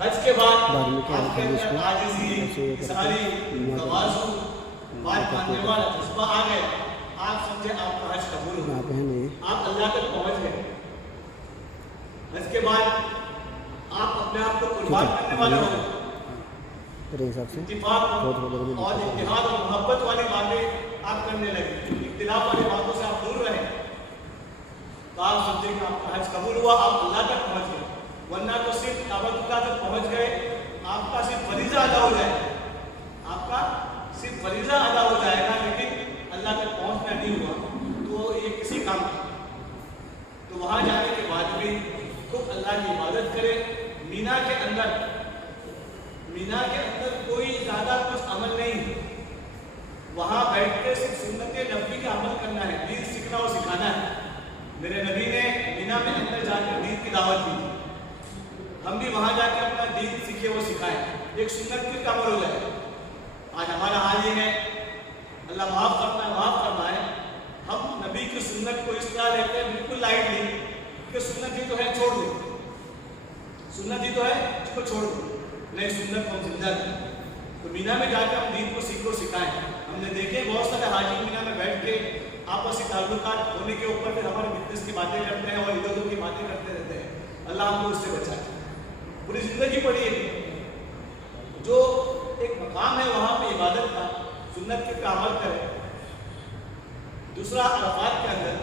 حج کے بعد آپ کے اندر عاجزی، ساری تواضع، بات ماننے والا جذبہ آ گیا، آپ سمجھے آپ کا حج قبول ہو، آپ اللہ تک پہنچ گئے۔ حج کے بعد آپ اپنے آپ کو قربان کرنے والے ہو گئے، اتفاق اور اتحاد اور محبت والی باتیں آپ کرنے لگے، اختلاف والی باتوں سے آپ دور رہے، تو آپ سمجھے کہ آپ کا حج قبول ہوا، آپ اللہ تک پہنچ گئے۔ ورنہ تو صرف کعبۃ اللہ تک پہنچ گئے، آپ کا صرف فریضہ ادا ہو جائے گا، آپ کا صرف فریضہ ادا ہو جائے گا، لیکن اللہ تک پہنچنا نہیں ہوا تو یہ کسی کام کا۔ تو وہاں جانے کے بعد بھی خوب اللہ کی عبادت کرے۔ مینا کے اندر کوئی زیادہ کچھ عمل نہیں، وہاں بیٹھ کے صرف سنت نبوی کا عمل کرنا ہے، دین سیکھنا اور سکھانا ہے۔ میرے نبی نے مینا میں اندر جا کر دین کی دعوت دی، ہم بھی وہاں جا کے اپنا دین سیکھے اور سکھائیں، ایک سنت کی عمل ہو جائے۔ آج ہمارا حال یہ ہے، اللہ معاف فرمائے، ہم نبی کی سنت کو اس طرح لیتے ہیں بالکل لائٹ نہیں کہ سنت ہی تو ہے چھوڑ دو، سنت ہی تو ہے اس کو چھوڑ دو، نہیں، سنت کو ہم زندہ کریں۔ تو مینا میں جا کے ہم دین کو سیکھو سکھائیں۔ ہم نے دیکھے بہت سارے حاجی مینا میں بیٹھ کے آپسی تعلقات ہونے کے اوپر پھر ہمارے بزنس کی باتیں کرتے ہیں اور ادھر ادھر کی باتیں کرتے رہتے ہیں۔ اللہ ہم کو اس سے بچائے۔ پوری زندگی پڑھی ہے، جو ایک مقام ہے وہاں پہ عبادت کا، سنت کے عمل کرے۔ دوسرا عرفات کے اندر،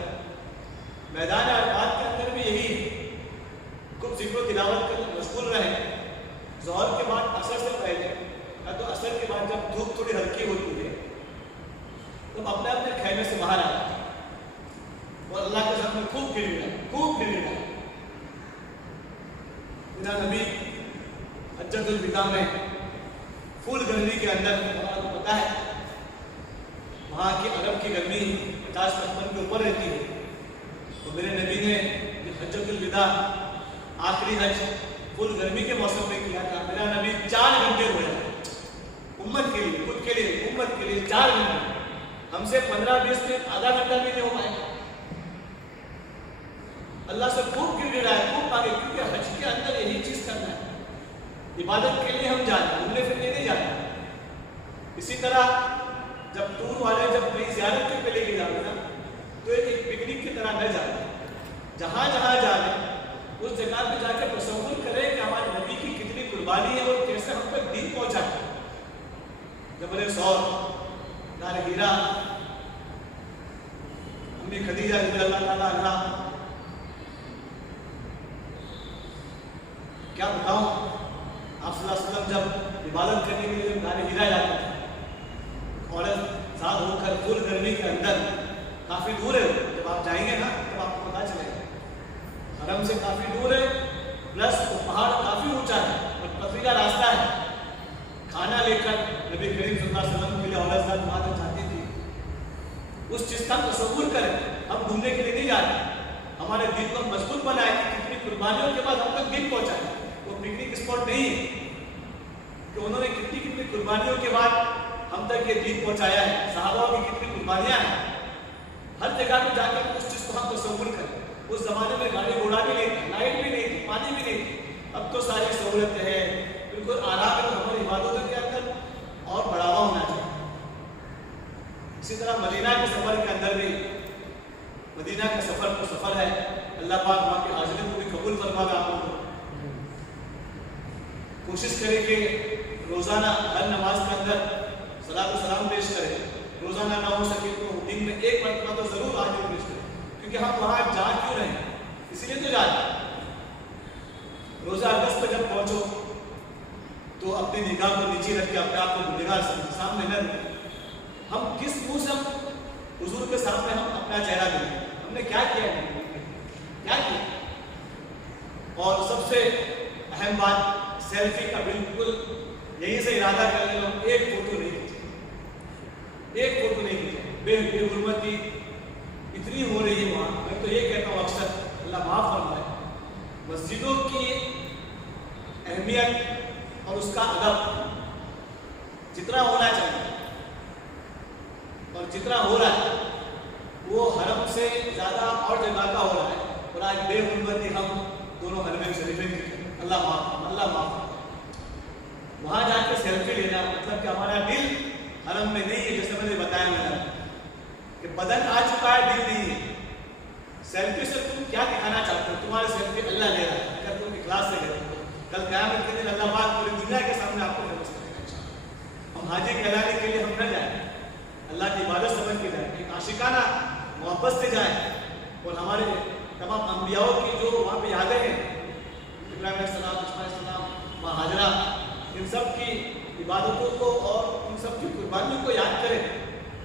میدان عرفات کے اندر بھی یہی ہے، خوب ذکر و تلاوت کر مشغول رہیں۔ ظہر کے بعد عصر سے پہلے یا تو عصر کے بعد جب دھوپ تھوڑی ہلکی ہوتی ہے تب اپنے اپنے خیمے سے باہر آئے اور اللہ کے سامنے خوب گر گڑائے۔ میرا نبی حجۃ الوداع میں فل گرمی کے اندر، آپ کو پتا ہے وہاں کی عرب کی گرمی 50-55 کے اوپر رہتی ہے، تو میرے نبی نے حجۃ الوداع آخری حج فل گرمی کے موسم میں کیا تھا۔ میرا نبی 4 گھنٹے ہو جائے امت کے لیے، خود کے لیے، امت کے لیے 4 گھنٹے، ہم سے 15-20 منٹ، آدھا گھنٹہ بھی نہیں ہو پائے گا۔ اللہ سے خوب گر گرا ہے، خوب مانگے، کیونکہ حج کے اندر یہی چیز کرنا ہے، عبادت کے لیے ہم جاتے ہیں، گھومنے پھرنے نہیں جاتے۔ اسی طرح جب ٹور والے جب کہیں زیارت پہ لے کے جاتے ہیں تو ایک پکنک کی طرح نہ جاتے، جہاں جا رہے ہیں اس جگہ پہ جا کے تصور کریں کہ ہمارے نبی کی کتنی قربانی ہے اور کیسے ہم تک دین پہنچا ہے۔ جبل ثور، غار حرا، امی خدیجہ رضی اللہ تعالیٰ عنہا، کیا بتاؤں، آپ صلی اللہ علیہ وسلم جب عبادت کرنے کے لیے غار حرا جاتے تھے، عورت ساتھ ہو کر فل گرمی کے اندر، کافی دور ہے، جب آپ جائیں گے نا تب آپ کو پتا چلے گا، حرم سے کافی دور ہے، پلس پہاڑ کافی اونچا ہے اور پتھریلا راستہ ہے۔ کھانا لے کر نبی کریم صلی اللہ علیہ وسلم کے لیے عورت ذات وہاں تک جاتی تھی۔ اس چیز کا تصور کریں، ہم گھومنے کے لیے نہیں جاتے، ہمارے دل کو مضبوط بنائے کہ کتنی قربانیوں کے بعد ہم تک دین پہنچائے۔ وہ پکنک اسپاٹ نہیں ہے کہ انہوں نے کتنی قربانیوں کے بعد ہم تک یہ دین پہنچایا ہے، صحابہ کی کتنی قربانیاں ہیں۔ ہر جگہ پہ جا کر اس چیز کو ہم تصور کریں۔ اس زمانے میں گاڑی گھوڑا بھی نہیں تھی، لائٹ بھی نہیں تھی، پانی بھی نہیں تھی، اب تو ساری سہولتیں ہیں، بالکل آرام ہے۔ ہماری عبادتوں کے اندر اور بڑھاوا ہونا چاہیے۔ اسی طرح مدینہ کے سفر کے اندر بھی، مدینہ کا سفر تو سفر ہے، اللہ پاک وہاں کی حاضری کو بھی قبول فرمائے۔ آپ کو کوشش کریں کہ روزانہ ہر نماز کے اندر صلاۃ و سلام پیش کریں، روزانہ نہ ہو سکے تو دن میں 1 مرتبہ تو ضرور آج پیش کریں، کیونکہ ہم وہاں جا کیوں رہے ہیں، اسی لیے تو جاتے ہیں۔ روزہ اگست پہ جب پہنچو تو اپنی نگاہ کو نیچے رکھ کے اپنے آپ کو نگاہ سامنے نہ رکھیں۔ ہم کس منہ سے حضور کے سامنے ہم اپنا چہرہ دیں، ہم نے کیا کیا ہے، کیا کیا؟ اور سب سے اہم بات، سیلفی کا بالکل یہیں سے ارادہ کر لیں، ایک فوٹو نہیں کھینچے، ایک فوٹو نہیں کھینچے۔ بے حرمتی اتنی ہو رہی ہے وہاں، میں تو یہ کہتا ہوں اکثر، اللہ معاف فرمائے، مسجدوں کی اہمیت اور اس کا ادب جتنا ہونا چاہیے اور جتنا ہو رہا ہے وہ حرم سے زیادہ اور جگہ کا ہو رہا ہے، اور آج بے حرمتی ہم دونوں حرمین شریفین کی، اللہ معاف۔ وہاں جا کے سیلفی لینا، مطلب کہ ہمارا دل حرم میں نہیں ہے، جیسے میں نے بتایا میں نے کہ بدن آ چکا ہے، دل نہیں ہے۔ سیلفی سے تم کیا دکھانا چاہتے ہو؟ تمہارے سیلفی اللہ لے رہا ہے، اگر تم اخلاص سے لے رہے ہو کل قیامت کے دن اللہ پاک پوری دنیا کے سامنے آپ کو فیمس کرے گا۔ ہم حاجی کہلانے کے لیے ہم نہ جائیں، اللہ کی عبادت سمجھ کے جائیں، ایک عاشقانہ محبت سے جائیں، اور ہمارے تمام انبیاءوں کی جو وہاں پہ یادیں ہیں، ابراہیم علیہ السلام، اسماعیل علیہ السلام، ماں حاجرہ، ان سب کی عبادتوں کو اور ان سب کی قربانیوں کو یاد کریں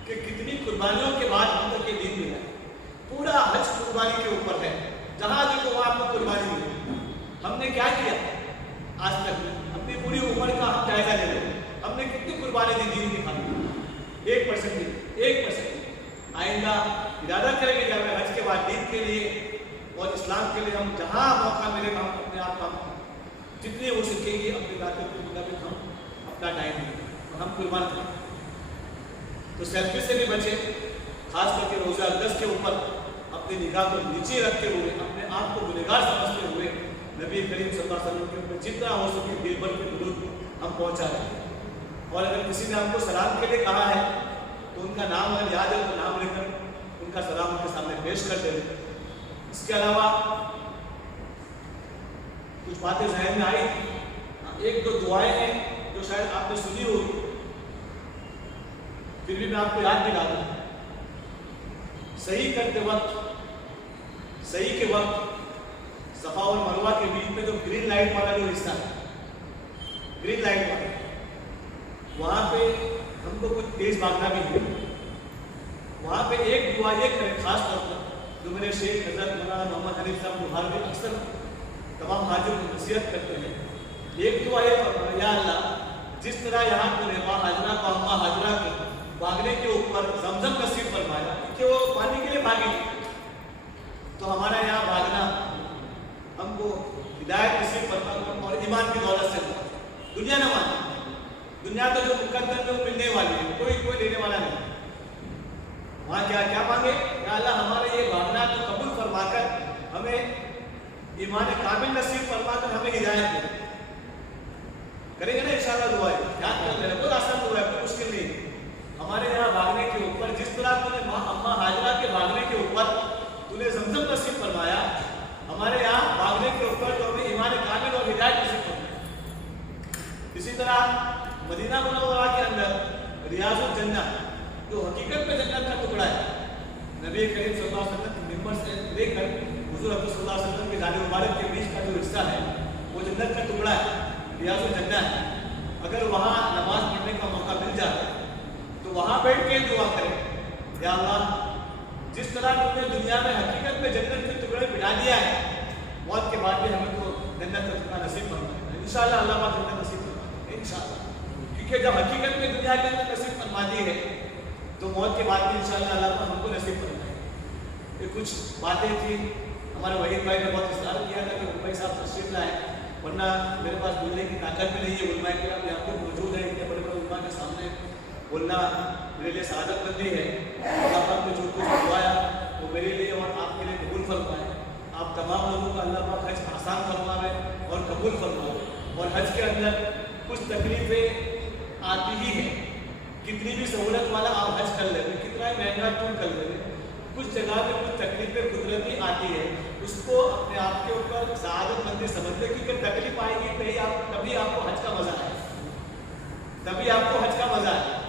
کہ کتنی قربانیوں کے بعد ہم تک یہ دین ملا ہے۔ پورا حج قربانی کے اوپر ہے، جہاں دیکھو وہاں آپ کو قربانی ملی۔ ہم نے کیا کیا آج تک؟ اپنی پوری عمر کا ہم جائزہ لے لیں، ہم نے کتنی قربانی دی دین کی خاطر؟ 1% بھی، 1%۔ آئندہ ارادہ کریں گے کہ ہمیں حج کے بعد دین کے لیے اور اسلام کے لیے ہم جہاں موقع ملے گا ہم اپنے آپ کا جتنی ہو سکے گی اپنی طاقت کے مطابق ہم اپنا ٹائم دیں اور ہم قربان کریں۔ تو سیلفی سے بھی بچیں، خاص کر کے روزہ اقدس کے اوپر اپنی نگاہ کو نیچے رکھتے ہوئے، اپنے آپ کو گنہگار سمجھتے ہوئے نبی کریم صلی اللہ علیہ وسلم کے اوپر جتنا ہو سکے دل بھر کے درود ہم پہنچا رہے ہیں۔ اور اگر کسی نے ہم کو سلام کے لیے کہا ہے تو ان کا نام اگر یاد ہے تو نام لے کر ان کا سلام ان کے سامنے پیش کر دیں۔ اس کے علاوہ کچھ باتیں ذہن میں آئی تھی، ایک دو دعائیں ہیں جو شاید آپ نے سنی ہوگی، پھر بھی میں آپ کو یاد دلا دوں۔ صحیح کرتے وقت، صحیح کے وقت صفا اور مروہ کے بیچ میں جو گرین لائٹ والا جو حصہ ہے، گرین لائٹ والا، وہاں پہ ہم کو کچھ تیز بھاگنا بھی ہے۔ وہاں پہ ایک دعا یہ کریں خاص طور پر، جو میرے شیخ حضرت مولانا محمد حنیف صاحب بخار میں اکثر تمام حاجیوں کو نصیحت کرتے ہیں، ایک دعا یہ کرنا، یا اللہ جس طرح یہاں کو ماں حاجرہ کو، اماں حاجرہ کو بھاگنے کے اوپر زمزم نصیب فرمایا کہ وہ پانی کے لیے بھاگی، تو ہمارا یہاں بھاگنا ہم کو ہدایت نصیب فرما اور ایمان کی دولت سے دنیا نہ مانے۔ دنیا تو جو مقدر میں ملنے والی ہے، کوئی لینے والا نہیں۔ وہاں کیا مانگے؟ یا اللہ ہمارے یہ بھاگنا تو قبول فرما کر ہمیں ایمان کامل نصیب فرما کر ہمیں ہدایت دے۔ کریں گے نا انشاءاللہ دعا ہے، یاد کر لینا، بہت آسان دعا ہے، کوئی مشکل نہیں۔ ہمارے یہاں بھاگنے کے اوپر جس طرح تو نے اماں حاجرہ کے بھاگنے کے اوپر تو نے زمزم نصیب فرمایا، ہمارے یہاں بھاگنے کے اوپر تو ہمیں ایمان کامل اور ہدایت نصیب فرمایا۔ اسی طرح مدینہ منورہ کے اندر ریاض الجنہ جو حقیقت میں جنت کا ٹکڑا ہے، نبی کریم صلی اللہ علیہ وسلم کے منبر سے لے کر حضور اکرم صلی اللہ علیہ وسلم کے جانب مبارک کے بیچ کا جو حصہ ہے وہ جنت کا ٹکڑا ہے، ریاض الجنہ ہے۔ اگر وہاں نماز پڑھنے کا موقع مل جائے تو وہاں بیٹھ کے دعا کریں، یا اللہ جس طرح تم نے دنیا میں حقیقت میں جنت کے ٹکڑے بنا دیا ہے، موت کے بعد بھی ہمیں تو جنت کا ٹکڑا نصیب فرمائے۔ انشاءاللہ اللہ پاک جنت نصیب فرمائے انشاءاللہ، کیونکہ جب حقیقت میں دنیا کے اندر نصیب فرما دی ہے تو موت کے بعد بھی انشاءاللہ اللہ پاک ہم کو نصیب فرمائے۔ یہ کچھ باتیں تھیں، ہمارے وحید بھائی نے بہت اصرار کیا تھا کہ بھائی صاحب تشریف لائیں، ورنہ میرے پاس بولنے کی طاقت بھی نہیں ہے۔ علماء کرام یہاں پر موجود ہیں، اتنے بڑے بڑے علماء کے سامنے بولنا میرے لیے سعادت مندی ہے۔ اللہ پاک نے جو کچھ بتوایا وہ میرے لیے اور آپ کے لیے قبول فرمائے۔ آپ تمام لوگوں کا اللہ پاک حج آسان فرمائے اور قبول فرمائے۔ اور حج کے اندر کچھ تکلیفیں آتی ہی ہیں، کتنی بھی سہولت والا آپ حج کر لیں، کتنا ہی مہنگا کیوں کر لیں، کچھ جگہ میں کچھ تکلیفیں قدرتی آتی ہے، اس کو اپنے آپ کے اوپر سعادت مندی سمجھتے، کیونکہ تکلیف آئے گی تبھی آپ کو حج کا مزہ آئے، تبھی آپ کو حج کا مزہ آئے۔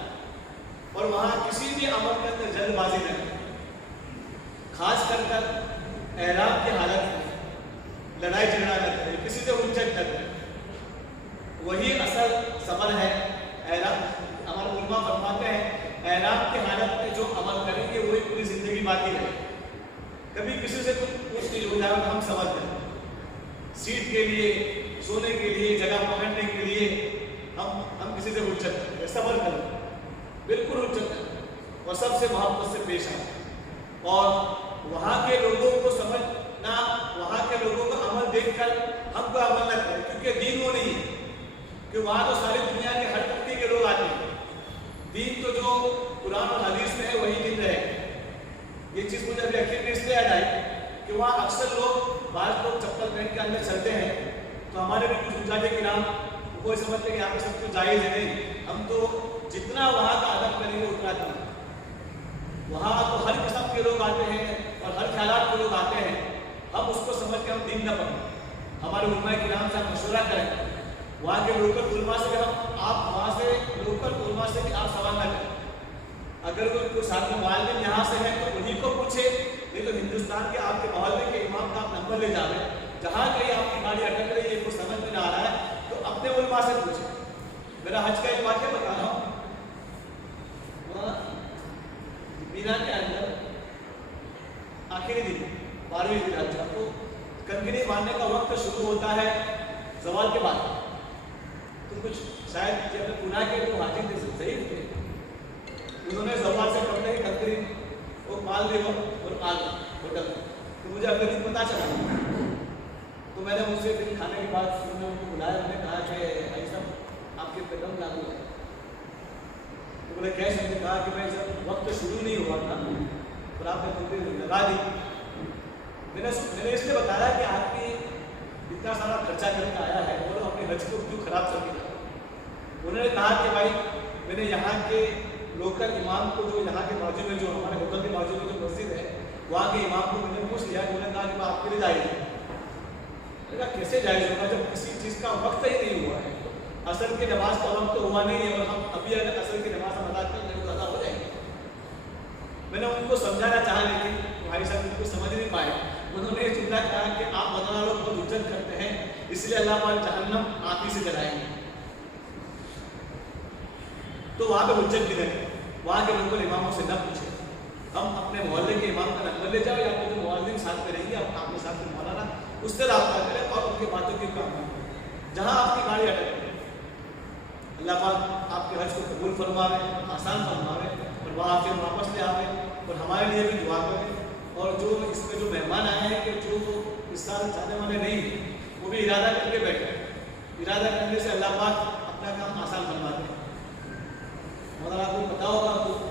اور وہاں کسی بھی عمل کے اندر جلد بازی نہ کریں، خاص کر احرام کی حالت میں لڑائی جھگڑا نہ کریں، کسی سے حجت نہ کریں، وہی اصل صبر ہے۔ احرام ہمارے علماء فرماتے ہیں احرام کی حالت میں جو عمل کریں گے وہی پوری زندگی باقی رہے۔ کبھی کسی سے کچھ پوچھ نہیں ہو جائے تو ہم سمجھ جائیں، سیٹ کے لیے، سونے کے لیے، جگہ پکڑنے کے لیے ہم کسی سے حجت کریں، صبر کریں، بالکل حجت کریں اور سب سے محبت سے پیش آئیں۔ اور وہاں کے لوگوں کو سمجھنا، وہاں کے لوگوں کا عمل دیکھ کر ہم کو عمل نہ کریں، کیونکہ دین وہ نہیں ہے کہ وہاں تو ساری دنیا کے ہر طبقے کے لوگ آتے ہیں۔ دین تو جو قرآن اور حدیث میں ہے وہی دین رہے گا۔ یہ چیز مجھے ابھی اخیر میں اس لیے یاد آئی کہ وہاں اکثر لوگ، بعض لوگ چپل پہن کے اندر چلتے ہیں، تو ہمارے بھی کچھ حجاج کرام کوئی سمجھتے کہ یہاں پہ سب کچھ جائز ہے، نہیں، ہم تو جتنا وہاں کا ادب کریں گے اتنا کم۔ وہاں تو ہر قسم کے لوگ آتے ہیں اور ہر خیالات کے لوگ آتے ہیں، ہم اس کو سمجھ کے ہم دین نہ پڑھیں، ہمارے علماء کرام سے ہم مشورہ کریں، وہاں کے لوکل علماء سے بھی آپ وہاں سے لوکل علماء سے بھی آپ سوال نہ کریں۔ اگر کوئی ساتھ میں معلم یہاں سے ہے تو انہیں کو پوچھے، نہیں تو ہندوستان کے آپ کے محلے کے امام کا آپ نمبر لے جائیں، جہاں کہیں آپ کی گاڑی اٹک رہی ہے، کوئی سمجھ میں نہ آ رہا ہے تو اپنے علماء سے پوچھیں۔ میرا حج کا ایک واقعہ بتا رہا ہوں، مینا کے اندر آخری دن 12ویں دن حج کو کنکری مارنے کا وقت شروع ہوتا ہے زوال کے بعد، تو کچھ شاید جب پونا کے جو حاجی تھے ضعیف تھے، انہوں نے زوال سے پڑھنے کی کنکری وہ مال دے اور آ گئے ہوٹل میں، تو مجھے اگلے دن پتہ چلا، تو میں نے ان سے پھر کھانے کے بعد انہوں نے ان کو بلایا، میں نے کہا کہ ایسا آپ کے قدم لاگو ہے، تو بولے کیسے؟ میں نے کہا کہ میں جب وقت شروع نہیں ہوا تھا اور آپ نے کنکری لگا دی، میں نے اس لیے بتایا کہ آپ کی اتنا سارا خرچہ کر کے آیا ہے اور اپنے حج کو کیوں خراب کر کے۔ انہوں نے کہا کہ بھائی میں نے یہاں کے لوکل امام کو جو یہاں کے موجود ہے، جو ہمارے ہوٹل کے موجود ہے جو مسجد ہے، وہاں کے امام کو میں نے پوچھ لیا، انہوں نے کہا کہ آپ کے لیے جائز ہے۔ میں نے کہا کیسے جائز ہوگا جب کسی چیز کا وقت ہی نہیں ہوا ہے، عصر کی نماز کا وقت ہوا نہیں ہے اور ہم ابھی اگر عصر کی نماز ہم ادا کریں گے تو ادا ہو جائے گی۔ میں نے ان کو سمجھانا چاہا لیکن بھائی صاحب ان کو سمجھ نہیں پائے، انہوں نے یہ جملہ کہا کہ آپ مولانا لوگ بہت حجت کرتے ہیں اس لیے اللہ پاک جہنم آپ ہی سے جلائیں گے، تو وہاں پہ حجت بھی نہیں، وہاں کے لوگوں اماموں سے نہ پوچھے، ہم اپنے محلے کے امام کا نمبر لے جاؤ یا پھر جو معلم ساتھ میں رہیں گے آپ کے ساتھ میں مولانا اس سے رابطہ کریں اور ان کی باتوں کی کام کریں، جہاں آپ کی گاڑی اٹک گئی اللہ پاک آپ کے حج کو قبول فرماوے، آسان فرماوے اور وہاں پھر واپس لے آوے، اور ہمارے لیے بھی دعا کریں، اور جو اس میں جو مہمان آئے ہیں کہ جو اس سال جانے والے نہیں ہیں وہ بھی ارادہ کر کے بیٹھے، ارادہ کرنے سے اللہ پاک اپنا کام آسان فرماتے ہیں۔ مگر آپ کو پتا ہوگا تو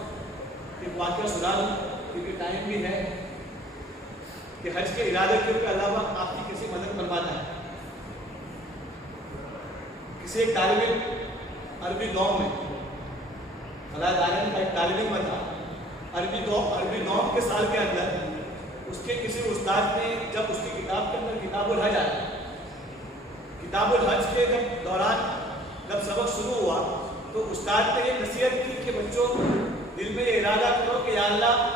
کہ واقعہ سنا لوں کیونکہ ٹائم بھی ہے کہ حج کے ارادے کے اوپر اللہ پاک آپ کی کسی مدد فرماتا ہے۔ کسی ایک طالب علم عربی نوم میں فلاح عالم کا ایک طالب علم تھا، عربی نوم کے سال کے اندر اس کے کسی استاد نے جب اس کی کتاب کے اندر کتاب الحج آیا، کتاب الحج کے دوران جب سبق شروع ہوا تو استاد نے یہ نصیحت کی کہ بچوں دل میں یہ ارادہ کرو کہ یا اللہ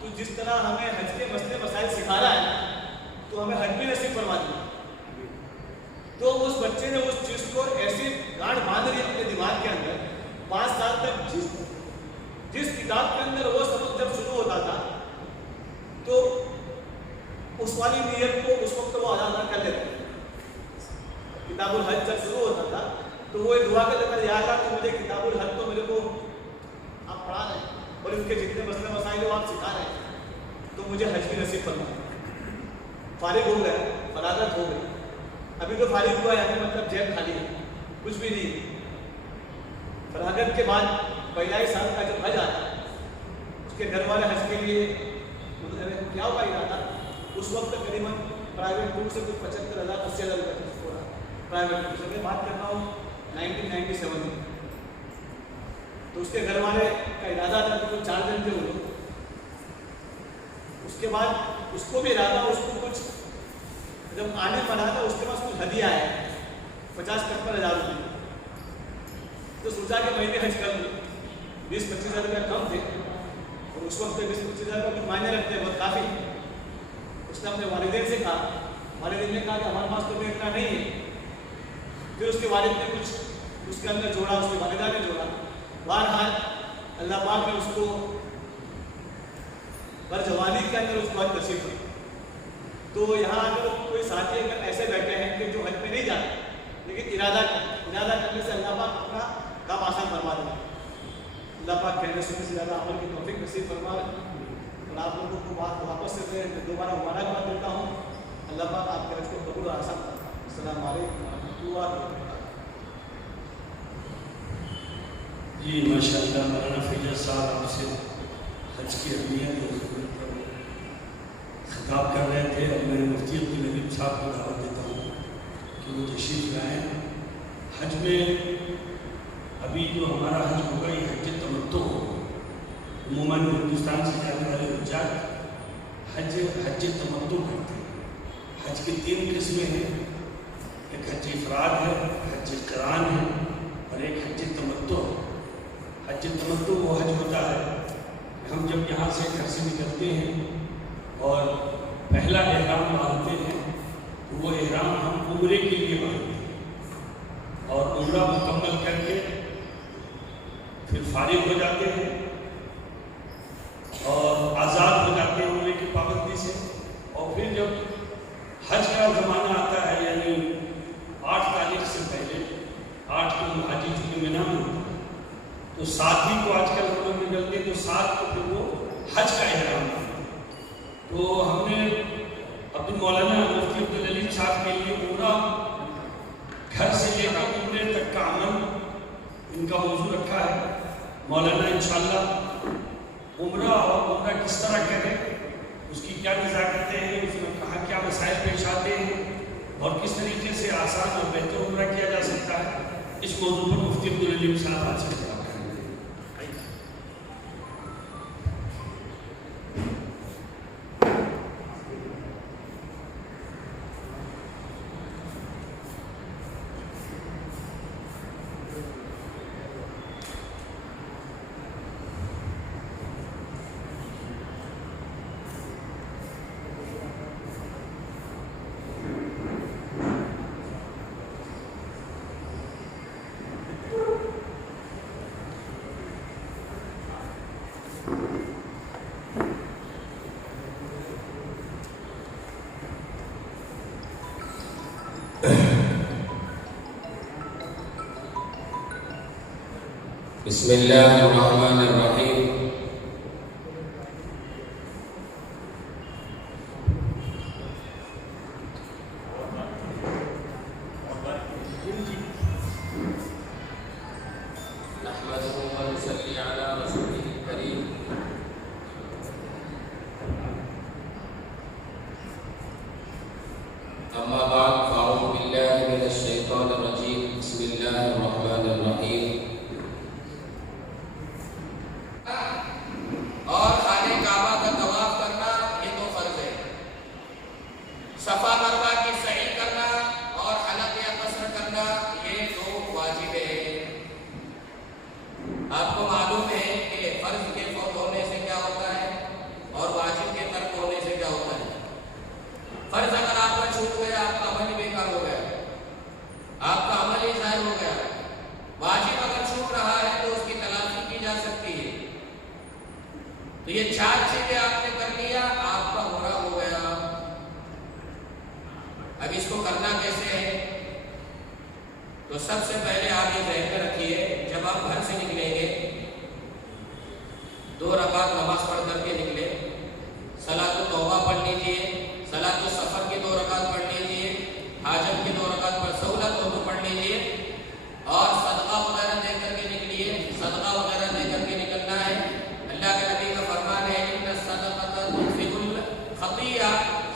تو جس طرح ہمیں حج کے مسئلے مسائل سکھا رہا ہے تو ہمیں حج بھی نصیب فرما دیا۔ تو اس بچے نے اس چیز کو ایسی گاڑ باندھ لی اپنے دماغ کے اندر، 5 سال تک جس کتاب کے اندر وہ سبق جب شروع ہوتا تھا تو اس والی نیت کو اس وقت وہ ادا کر لیتے۔ کتاب الحج جب شروع ہوتا تھا تو وہ ایک دعا کرتا تھا، یا اللہ تو مجھے کتاب الحج تو میرے کو آپ پڑھا رہے ہیں اور اس کے جتنے مسئلے مسائل آپ سکھا رہے ہیں تو مجھے حج بھی نصیب فرما۔ فارغ ہو گیا، فراغت ہو گئی، ابھی تو فارغ ہوا ہے مطلب جیب خالی ہے، کچھ بھی نہیں۔ فراغت کے بعد پہلا سال کا جب حج آتا اس کے گھر والے حج کے لیے کیا ہوا ارادہ، اس وقت قریباً پرائیویٹ ٹور سے کچھ 75,000 روپئے ہو رہا، پرائیویٹ ٹور سے میں بات کر رہا ہوں 1997 میں۔ تو اس کے گھر والے کا ارادہ تھا کہ 4 دن کے ہوئے، اس کے بعد اس کو بھی ارادہ، اس کو کچھ جب آنے پڑا تھا اس کے پاس کچھ ہدیہ آیا 50-55,000 روپئے، تو سوچا کہ میں بھی حج کر لوں، 20-25,000 روپئے کم تھے اور اس وقت 20-25,000 روپئے کچھ معنی رکھتے ہیں، بہت کافی۔ اس نے اپنے والدین سے کہا، والدین نے کہا کہ ہمارے پاس تو اتنا نہیں ہے۔ پھر اس کے والد نے کچھ اس کے اندر جوڑا، اس کی والدہ نے جوڑا، بہرحال اللہ پاک نے اس کو برجوانی کے اندر اس کو حج نصیب کی۔ تو یہاں اگر کوئی ساتھی اگر ایسے بیٹھے ہیں کہ جو حج پہ نہیں جاتے لیکن ارادہ کرنے سے اللہ پاک اپنا کام آسان فرما دے، اللہ پاک کہنے سننے سے زیادہ عمل کی توفیق نصیب فرما دے۔ اور آپ لوگوں کو بات واپس سے میں دوبارہ مبارکباد دیتا ہوں، اللہ پاک آپ کے حج کو قبول اور آسان فرما۔ السلام علیکم ورحمۃ اللہ وبرکاتہ۔ جی ماشاء اللہ، مولانا فیض صاحب آپ سے حج کی اہمیت اور ضرورت پر خطاب کر رہے تھے۔ اب میں مفتی عبدالحمید صاحب کو دعوت دیتا ہوں کہ وہ تشریف لائیں۔ حج میں ابھی جو ہمارا حج ہوگا یہ حج تمتع ہوگا. عموماً ہندوستان سے جانے والے حجاج حج تمتع کرتے ہیں. حج کی 3 قسمیں ہیں. ایک حج افراد ہے، حج قران ہے اور ایک حج تمتع. حج تمتع وہ حج ہوتا ہے کہ ہم جب یہاں سے گھر سے نکلتے ہیں اور پہلا احرام باندھتے ہیں تو وہ احرام ہم عمرے کے لیے باندھتے ہیں اور عمرہ مکمل کر کے پھر فارغ ہو جاتے ہیں اور آزاد ہو جاتے ہیں عمرے کی پابندی سے. اور پھر جب حج کا زمانہ آتا ہے یعنی 8 تاریخ سے پہلے 8 کو حاجی چونکہ مینا میں ہوتا ہے تو 7 ہی کو آج کل ہم لوگ نکلتے ہیں تو 7 کو پھر وہ حج کا احرام ہے. تو ہم نے اپنے مولانا مفتی عبدالعلیم صاحب کے لیے پورا گھر سے لے کر عمرے تک کا عمل ان کا موضوع رکھا ہے. مولانا انشاءاللہ عمرہ اور عمرہ کس طرح کریں، اس کی کیا نزاکتیں ہیں، اس میں کہاں کیا مسائل پیش آتے ہیں اور کس طریقے سے آسان اور بہتر عمرہ کیا جا سکتا ہے، اس موضوع پر مفتی عبدالعلیم صاحب آج سے بات کریں گے. بسم اللہ الرحمن الرحیم. نحمدہ ونصلی علی رسولہ الکریم. اما بعد فاعوذ باللہ من الشیطان الرجیم. بسم اللہ الرحمن الرحیم. تو یہ 4 چیزیں آپ نے کر لیا، آپ کا عمرہ ہو گیا. اب اس کو کرنا کیسے ہے؟ تو سب سے پہلے آپ یہ ذہن میں رکھیے، جب آپ گھر سے نکلیں گے 2 رکعت نماز پڑھ کر کے نکلے، صلاۃ التوبہ پڑھ لیجیے، صلاۃ السفر کی 2 رکعت پڑھ لیجیے، حاجت کی 2 رکعت پر سہولت اردو پڑھ لیجیے اور صدقہ وغیرہ دے کر کے نکلیے. صدقہ وغیرہ دے کر کے نکلنا ہے. اللہ کے نبی کا فرمان ہے ان الصدقۃ تطفئ الخطیئہ،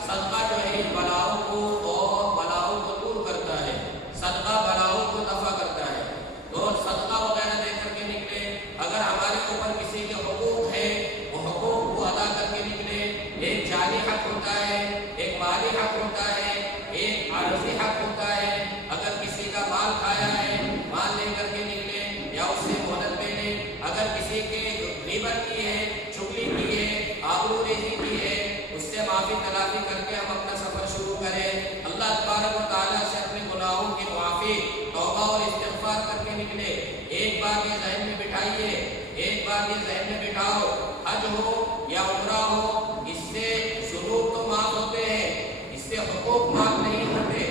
صدقہ جو ہے بلاؤں کو اور بلاؤں کو دور کرتا ہے، صدقہ بلاؤں کو دفع کرتا ہے. تو صدقہ وغیرہ دے کر کے نکلے. اگر ہمارے اوپر کسی کے حقوق ہے وہ حقوق کو ادا کر کے نکلے. ایک جانی حق ہوتا ہے، ایک مالی حق ہوتا ہے، ایک عارضی حق ہوتا ہے. اگر کسی کا مال کھایا ہے، مال لے کر کے نکلے یا اس سے مہلت لے لیں. اگر کسی کے غیبت کی ہے، چغلی کی ہے، آبروریزی کی ہے، اس سے معافی تلافی کر کے ہم اپنا سفر شروع کریں. اللہ تبارک و تعالیٰ سے اپنے گناہوں کی معافی، توبہ اور استغفار کر کے نکلے. ایک بار یہ ذہن میں بٹھائیے، ایک بار یہ ذہن میں بٹھاؤ، حج ہو یا عمرہ ہو، اس سے ذنوب تو معاف ہوتے ہیں، اس سے حقوق معاف نہیں ہوتے،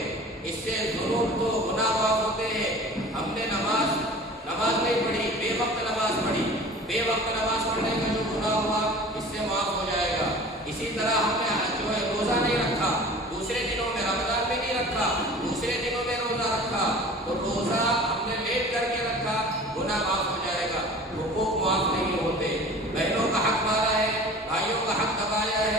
اس سے ذنوب تو گناہ معاف ہوتے ہیں. ہم نے نماز نہیں پڑھی، بے وقت نماز پڑھی، بے وقت نماز پڑھنے کا جو گناہ ہوا اس سے معاف ہو جائے گا. اسی طرح ہم نے جو ہے روزہ نہیں رکھا، دوسرے دنوں میں رمضان میں نہیں رکھا، دوسرے دنوں میں روزہ رکھا، تو روزہ ہم نے لیٹ کر کے رکھا، گناہ معاف ہو جائے گا. حقوق معاف نہیں ہوتے. بہنوں کا حق مارا ہے، بھائیوں کا حق دبایا ہے،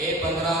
A15,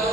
2,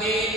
3,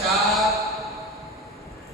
4,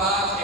5,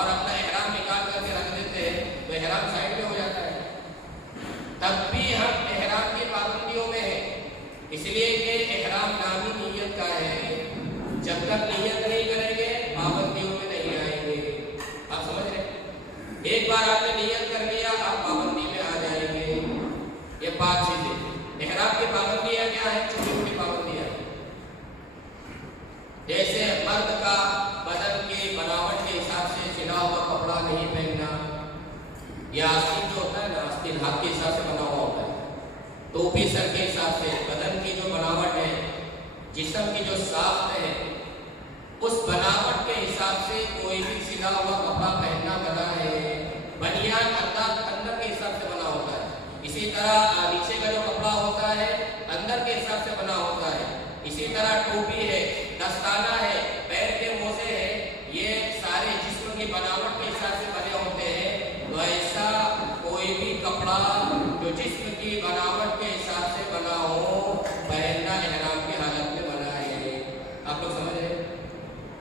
اور اپنا احرام نکال کر کے رکھ دیتے ہیں تو احرام سائڈ میں ہو جاتا ہے. تب بھی ہم احرام کی پابندیوں میں ہیں، اس لیے کہ احرام نام ہی نیت کا ہے. جب تک نیت نہیں کریں گے پابندیوں میں نہیں آئیں گے. آپ سمجھ رہے ہیں؟ ایک بار آپ نے نیت کر لیا آپ پابندی میں آ جائیں گے. یہ 5 چیزیں. احرام کی پابندیاں کیا ہے؟ چھوٹی چھوٹی پابندیاں جیسے مرد کا بدن کی بناوٹ کے حساب سے سلا ہوا کپڑا نہیں پہننا. یہ آستین جو ہوتا ہے نا، آستین ہاتھ کے حساب سے بنا ہوا ہوتا ہے. ٹوپی سر کے حساب سے، بدن کی جو بناوٹ ہے، جسم کی جو ساخت ہے، اس بناوٹ کے حساب سے کوئی بھی سلا ہوا کپڑا پہننا منع ہے. بنیان اندر کے حساب سے بنا ہوتا ہے. اسی طرح نیچے کا جو کپڑا ہوتا ہے اندر کے حساب سے بنا ہوتا ہے. اسی طرح ٹوپی ہے، دستانہ ہے، پیر کے موزے ہیں، یہ سارے جسم کی بناوٹ کے حساب سے بنے ہوتے ہیں. تو ایسا کوئی بھی کپڑا جو جسم کی بناوٹ کے حساب سے بنا ہو پہننا احرام کی حالت میں منع ہے. آپ لوگ سمجھ رہے ہیں؟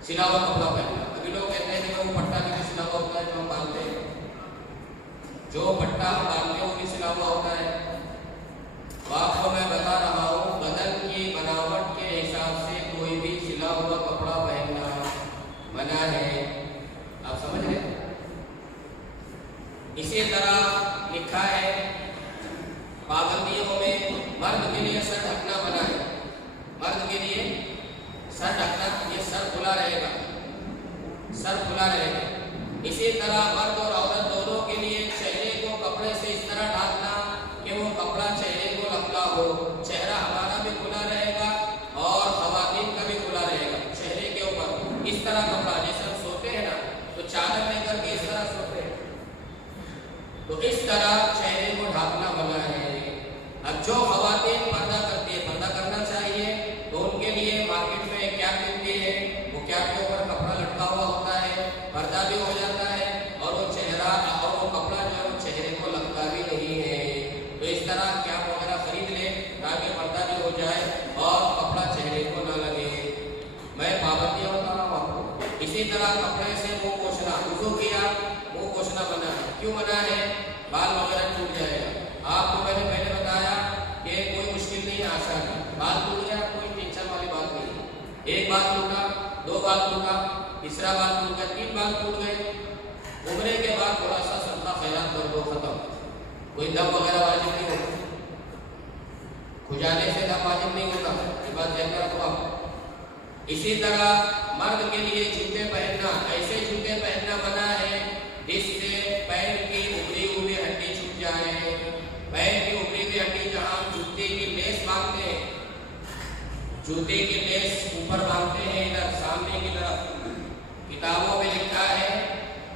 سلا ہوا کپڑا پہننا. ابھی لوگ کہتے ہیں کہ وہ پٹا بھی سلا ہوا ہوتا ہے جو ہم باندھتے ہیں. جو پٹا ہم باندھتے ہیں وہ بھی سلا ہوا ہوتا ہے. تو آپ کو میں بتا رہا ہوں بدن کی بناوٹ کے حساب سے کوئی بھی سلا ہوا کپڑا پہننا منع ہے. آپ سمجھ رہے ہیں؟ اسی طرح لکھا ہے پابندیوں میں مرد کے لیے سر ڈھکنا منع ہے. مرد کے لیے سر ڈھکنا، یہ سر کھلا رہے گا، سر کھلا رہے گا. اسی طرح مرد اور عورت دونوں کے لیے چہرے کو کپڑے سے اس طرح ڈھانپنا کہ وہ کپڑا چہرے کو لگتا ہو. چہرہ ہمارا بھی کھلا رہے گا اور خواتین کا بھی کھلا رہے گا. چہرے کے اوپر اس طرح کپڑا، جیسے ہم سوتے ہیں نا تو چادر لے کر کے اس طرح سوتے ہیں، تو اس طرح چہرے کو ڈھانپنا منع ہے. اب جو خواتین پردہ کرتی ہے، پردہ کرنا چاہیے، تو ان کے لیے مارکیٹ میں کیپ ملتی ہے، وہ کیپ کے اوپر کپڑا لٹکا ہوا ہوتا ہے، پردہ بھی ہو جاتا ہے اور وہ چہرہ اور وہ کپڑا جو ہے وہ چہرے کو لگتا بھی نہیں ہے. تو اس طرح کیپ وغیرہ خرید لیں تاکہ پردہ بھی ہو جائے اور کپڑا چہرے کو نہ لگے. میں پابندیاں بتا رہا ہوں آپ کو. اسی طرح کپڑے سے منہ پوچھنا، وضو کیا منہ پوچھنا منع ہے. کیوں منع ہے؟ بال وغیرہ ٹوٹ جائے گا. آپ کو میں نے پہلے بتایا کہ کوئی مشکل نہیں، آسان ہے. بال ٹوٹ گیا کوئی ٹینشن والی بات نہیں ہے. ایک بال ٹوٹا، 2 بال ٹوٹا، تیسرا بال ٹوٹ گیا، 3 بال ٹوٹ گئے، عمرے کے بعد تھوڑا سا صدقہ خیرات کر دو، ختم. کوئی دم وغیرہ واجب نہیں ہوتا، کھجانے سے دم واجب نہیں ہوتا. یہ بات ذہن میں رکھو آپ. اسی طرح مرد کے لیے جوتے پہننا، ایسے جوتے پہننا منع ہے جس سے پیر کی ابری ہوئی ہڈی چھوٹ جائے. پیر کی ابری ہوئی ہڈی جہاں ہم جوتے کی لیس باندھتے ہیں، جوتے کی لیس اوپر باندھتے ہیں ادھر سامنے کی طرف، کتابوں میں لکھا ہے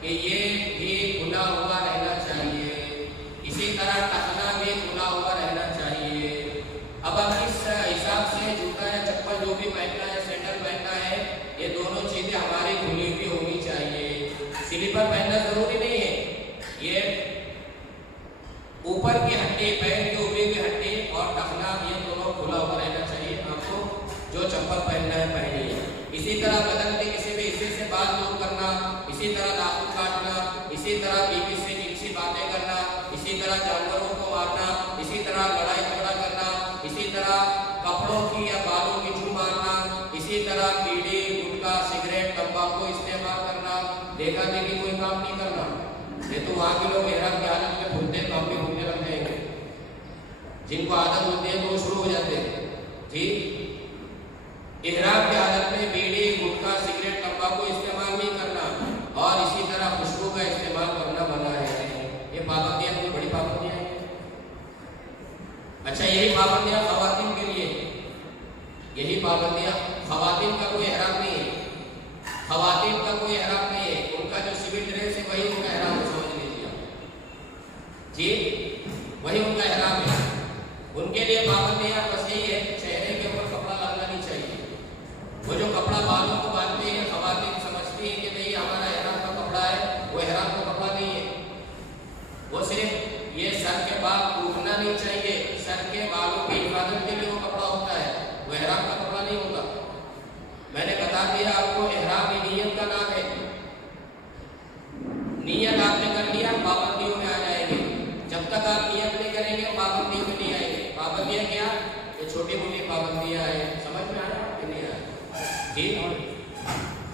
کہ یہ بھی کھلا ہوا رہنا چاہیے. اسی طرح ٹخنا بھی کھلا ہوا رہنا چاہیے. اب ہم اس حساب سے جوتا یا چپل جو بھی پہننا ہے، سینڈل پہننا ہے، یہ دونوں چیزیں ہماری کھلی ہوئی ہونی چاہیے. سلیپر پہننا ضروری نہیں ہے. یہ اوپر کی ہڈی، پیر کی اوپری کی ہڈی اور ٹخنا، یہ دونوں کھلا ہوا رہنا چاہیے. آپ کو جو چپل پہننا ہے پہنیے. اسی طرح بدن کے کسی بھی حصے سے بال دور کرنا، اسی طرح ناخن کاٹنا، اسی طرح بیوی سے جنسی باتیں کرنا، اسی طرح جانوروں کو مارنا، اسی طرح لڑائی جھگڑا کرنا، اسی طرح کپڑوں کی یا بالوں کی چھو مارنا، اسی طرح بیڑی، گٹکا، سگریٹ، تمباکو استعمال کرنا، دیکھا دیکھی کوئی کام نہیں کرنا. یہ تو وہاں کے لوگ احرام کی حالت میں گھومتے ہیں تو ہم بھی گھومنے لگ جائیں گے. جن کو عادت ہوتی ہے تو وہ شروع ہو جاتے ہیں. ٹھیک، احرام کی حالت میں بیڑی، گٹکا، سگریٹ، تمباکو استعمال نہیں کرنا اور اسی طرح خوشبو کا استعمال کرنا منع ہے. یہ پابندیاں کوئی بڑی پابندیاں ہیں. اچھا، یہی پابندیاں خواتین کے لیے، یہی پابندیاں. خواتین کا کوئی احرام نہیں ہے، خواتین کا کوئی احرام نہیں ہے. ان کا جو سول ڈریس ہے وہی ان کا احرام ہے، سمجھ لیجیے جی، وہی ان کا احرام ہے. ان کے لیے پابندیاں بس یہی ہے، چہرے کے اوپر کپڑا لگنا نہیں چاہیے. وہ جو کپڑا بالوں کو باندھتے ہیں، خواتین سمجھتی ہیں کہ نہیں ہمارا احرام کا کپڑا ہے، وہ احرام کا کپڑا نہیں ہے. وہ صرف یہ سر کے بال ٹوٹنا نہیں چاہیے، سر کے بالوں کی حفاظت کے لیے وہ کپڑا ہوتا ہے، وہ احرام کا کپڑا نہیں ہوتا. میں نے بتا دیا آپ کو، احرام نیت کا نام ہے.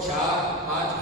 4-5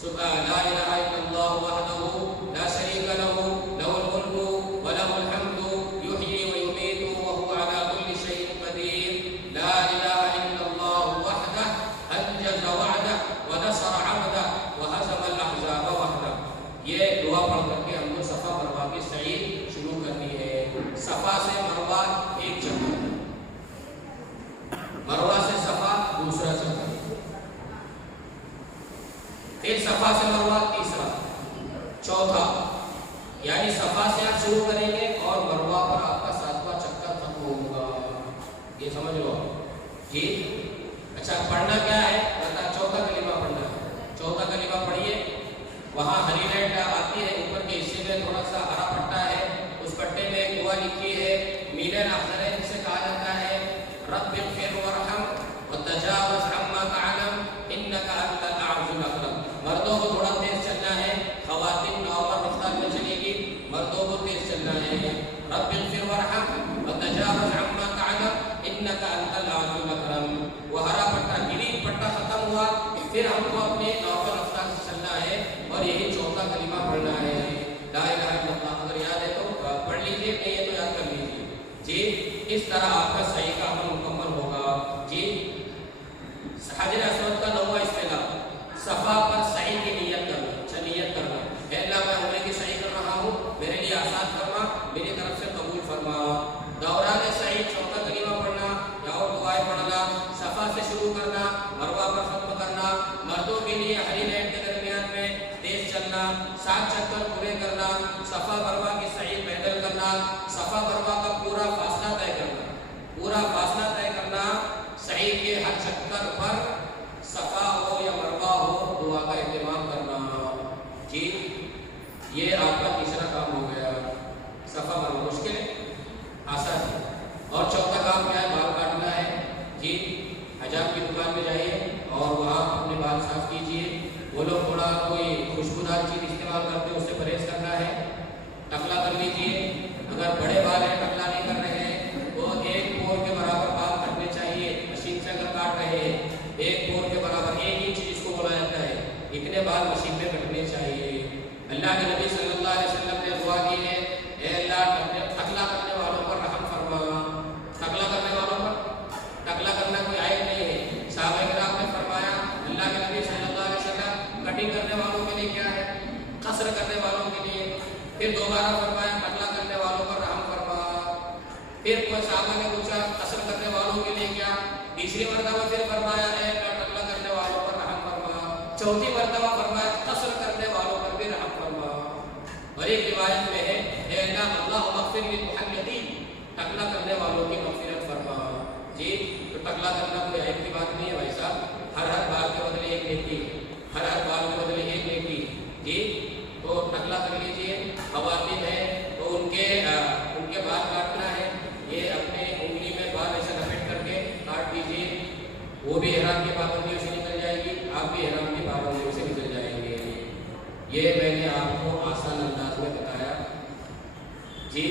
سبحان لا الہ الا اللہ وحدہ لا شریک لہ لہ الملک ولہ الحمد یحیی ویمیت وہو علی کل شیء قدیر لا الہ الا اللہ وحدہ انجز وعدہ ونصر عبدہ وہزم الاحزاب وحدہ. یہ دعا پڑھ کر کے ہم کو صفا مروا کی سعی شروع کرنی ہے. صفا سے مروا ایک چکر، مروا سے صفا دوسرا چکر، پھر صفا سے مروا تیسرا، چوتھا. یعنی صفا سے آپ شروع کریں گے اور مروا پر آپ کا 7واں چکر ختم ہوگا. یہ سمجھ لو جی. اچھا پڑھنا کیا ہے؟ بتا چوتھا کلمہ پڑھنا ہے. چوتھا کلمہ پڑھیے. وہاں ہری لائٹ آتی ہے، اوپر کے حصے میں تھوڑا سا ہرا پٹا ہے، اس پٹے میں ایک دعا لکھی ہے میلن افضل ہے، جسے کہا جاتا ہے رب اغفر وارحم وتجاوز عما تعلم انك انت الاعز الاکرم. مردوں کو تھوڑا تیز چلنا ہے، خواتین نارمل رفتار میں چلے گی، مردوں کو تیز چلنا ہے. رب اغفر وارحم وتجاوز عما تعلم انك انت الاعز الاکرم. وہ ہرا پٹا گرین پٹا ختم ہوا، پھر ہم کو اپنے نارمل رفتار سے چلنا ہے اور یہی چوتھا کلمہ پڑھنا ہے لا الہ الا اللہ. اگر یاد ہے تو پڑھ لیجیے، نہیں ہے تو یاد کر لیجیے جی. اس طرح آپ کا صحیح کا عمل مکمل ہوگا جی. حجر اسود کا 9واں اصطلاح صفا پر صحیح کی نیت کرنا. اچھا نیت کرنا، اے اللہ میں عمرے کی صحیح کر رہا ہوں، میرے لیے آسان فرما، میری طرف سے قبول فرما. دوران صحیح چوتھا کلمہ پڑھنا یا اور دعائیں پڑھنا، صفا سے شروع کرنا، مروہ پر ختم کرنا. مردوں کے لیے ہری لائٹ کے درمیان میں تیز چلنا، 7 چکر پورے کرنا، صفا مروہ کی صحیح پیدل کرنا، صفا مروہ کا پورا فاصلہ طے کرنا، پورا فاصلہ طے کرنا. صحیح کے ہر چکر پر صفا ہو یا مروہ ہو دعا کا اہتمام کرنا جی. یہ آپ کا تیسرا کام ہو گیا. صفا مروہ مشکل ہے، آسان ہے. اور چوتھا کام کیا ہے؟ بال کاٹنا ہے جی. حجاب کی دکان میں جائیے اور وہاں اپنے بال صاف کیجیے. وہ لوگ تھوڑا کوئی خوشبودار چیز استعمال کرتے ہیں، اس سے پرہیز کرنا ہے. ٹکلا کر لیجیے. اگر بڑے بال ہیں ٹکلا نہیں کر رہے ہیں تو 1 پور کے برابر بال کٹنے چاہیے. مشین سے اگر کاٹ رہے ہیں 1 پور کے برابر 1 انچ جس کو بولا جاتا ہے، اتنے بال مشین میں کٹنے چاہیے. اللہ کے نبی صلی اللہ علیہ وسلم نے دعا کی ہے اے اللہ ٹکلا کرنے والوں پر رحم فرما. ٹکلا کرنے والوں پر، ٹکلا کرنا کوئی عیب نہیں ہے. صحابہ کرام نے فرمایا اللہ کے نبی صلی اللہ علیہ وسلم کٹنگ کرنے والوں کے لیے کیا ہے؟ قصر کرنے والوں کے لیے. پھر دوبارہ فرمایا ٹکلا کرنے والوں پر رحم فرما. پھر کوئی صحابہ نے پوچھا قصر کرنے والوں کے لیے کیا؟ تیسری مرتبہ پھر فرمایا اے اللہ ٹکلا کرنے والوں پر رحم فرما. چوتھی مرتبہ فرمایا قصر کرنے والوں پر بھی رحم فرما. اور ایک روایت میں ہے اے اللہ مغفر للمحلقین، ٹکلا کرنے والوں کی مغفرت فرما جی. تو ٹکلا کرنا کوئی عیب کی بات نہیں ہے بھائی صاحب. ہر بال کے بدلے 1 نیکی، ہر بال کے بدلے 1 نیکی جی. تو ٹکلا کر لیجیے. خواتین ہیں تو ان کے بال کاٹنا ہے، یہ اپنے انگلی میں بال ایسے لپیٹ کر کے کاٹ دیجیے. وہ بھی احرام کی پابندیوں سے نکل جائے گی، آپ بھی احرام کی پابندیوں سے نکل جائیں گے. یہ میں نے آپ کو آسان انداز میں بتایا جی.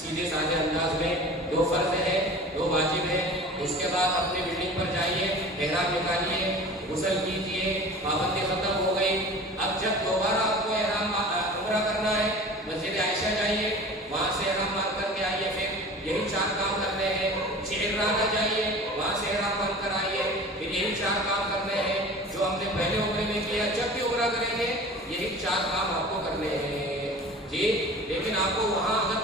سیدھے سادھے انداز میں 2 فرض ہے، 2 واجب ہے. اس کے بعد اپنے بلڈنگ پر جائیے، احرام نکالیے، غسل کیجیے، پابندی ختم ہو گئی. اب جب دوبارہ آپ کو احرام عمرہ کرنا ہے، مسجد عائشہ جائیے، وہاں سے احرام باندھ کر کے آئیے. پھر یہی 4 کام کرنے ہیں. شعرانا جائیے، وہاں سے احرام باندھ کر آئیے. پھر یہی 4 کام کرنے ہیں جو ہم نے پہلے عمرے میں کیا. جب بھی عمرہ کریں گے یہی 4 کام آپ کو کرنے ہیں جی. لیکن آپ کو وہاں اگر